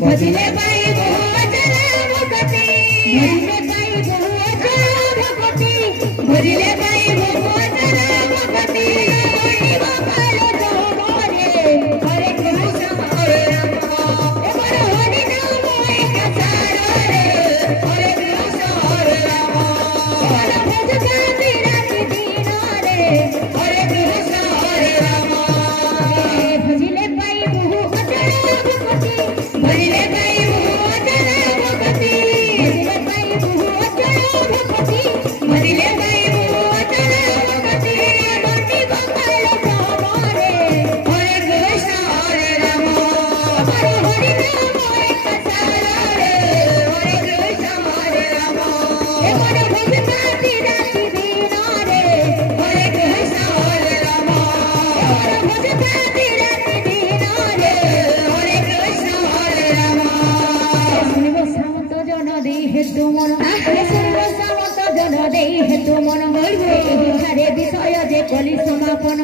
भजले बाई बहु भगती भजले बाई बहु भगती भजले बाई बहु भगती बाबालो जो मोरे हरे कृष्ण हरे राम हरे हरि नाम एक सारा रे हरे कृष्ण हरे राम हरे भजती राति दिन रे हरे कृष्ण हरे राम भजले बाई बहु भगती भजले बाई बहु भगती भजले बाई बहु भगती भजले बाई बहु भगती रोटी बंगालो जोरे हरे कृष्ण हरे राम हरे हरि नाम एक सारा रे हरे कृष्ण हरे राम हरे भजती राति दिन रे हरे कृष्ण हरे राम हरे भजती राति दिन रे हरे कृष्ण हरे राम सुनिब सामत जन दे हेतु मन सुनिब सामत जन दे हेतु मन हरे विषय जे कली समापन